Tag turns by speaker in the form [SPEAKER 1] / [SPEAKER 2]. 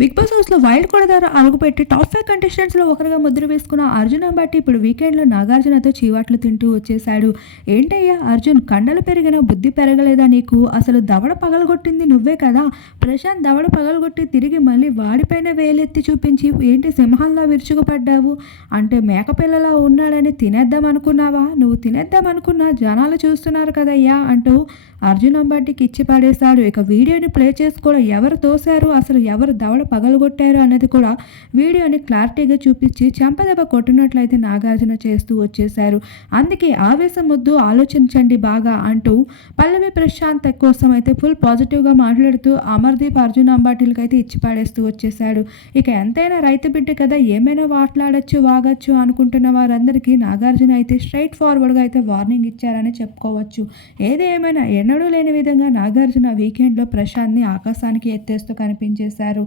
[SPEAKER 1] Big boss హౌస్లో wild కూడా అరుగుపెట్టి top five కంటెస్టెంట్స్లో ఒకరిగా ముద్ర వేసుకున్న అర్జున్ బట్టి ఇప్పుడు వీకెండ్లో నాగార్జునతో చీవాట్లు తింటూ వచ్చేశాడు. ఏంటయ్యా అర్జున్ కండలు పెరిగిన బుద్ధి పెరగలేదా నీకు? అసలు దవడ పగలగొట్టింది నువ్వే కదా. ప్రశాంత్ దవడ పగలగొట్టి తిరిగి మళ్ళీ వాడిపైన వేలెత్తి చూపించి ఏంటి సింహంలా విరుచుకుపడ్డావు? అంటే మేకపిల్లలా ఉన్నాడని తినేద్దాం అనుకున్నావా నువ్వు తినేద్దాం అనుకున్నా జనాలు చూస్తున్నారు కదయ్యా అంటూ అర్జున్ అంబాటికి ఇచ్చి పడేశాడు ఇక వీడియోని ప్లే చేసుకోవడం ఎవరు తోశారు? అసలు ఎవరు దవడ పగలగొట్టారు అన్నది కూడా వీడియోని క్లారిటీగా చూపించి చెంపదెబ్బ కొట్టినట్లయితే నాగార్జున చేస్తూ వచ్చేశారు. అందుకే ఆవేశం వద్దు ఆలోచించండి బాగా అంటూ పల్లవి ప్రశాంత్ కోసం అయితే ఫుల్ పాజిటివ్గా మాట్లాడుతూ అమర్దీప్ అర్జున్ అంబాటిలకి అయితే ఇచ్చి పాడేస్తూ వచ్చేశాడు. ఇక ఎంతైనా రైతు బిడ్డ కదా ఏమైనా మాట్లాడచ్చు వాగచ్చు అనుకుంటున్న వారందరికీ నాగార్జున అయితే స్ట్రైట్ ఫార్వర్డ్గా అయితే వార్నింగ్ ఇచ్చారని చెప్పుకోవచ్చు. ఏది ఏమైనా ఎన్నడూ లేని విధంగా నాగార్జున వీకెండ్లో ప్రశాంత్ని ఆకాశానికి ఎత్తేస్తూ కనిపించేశారు.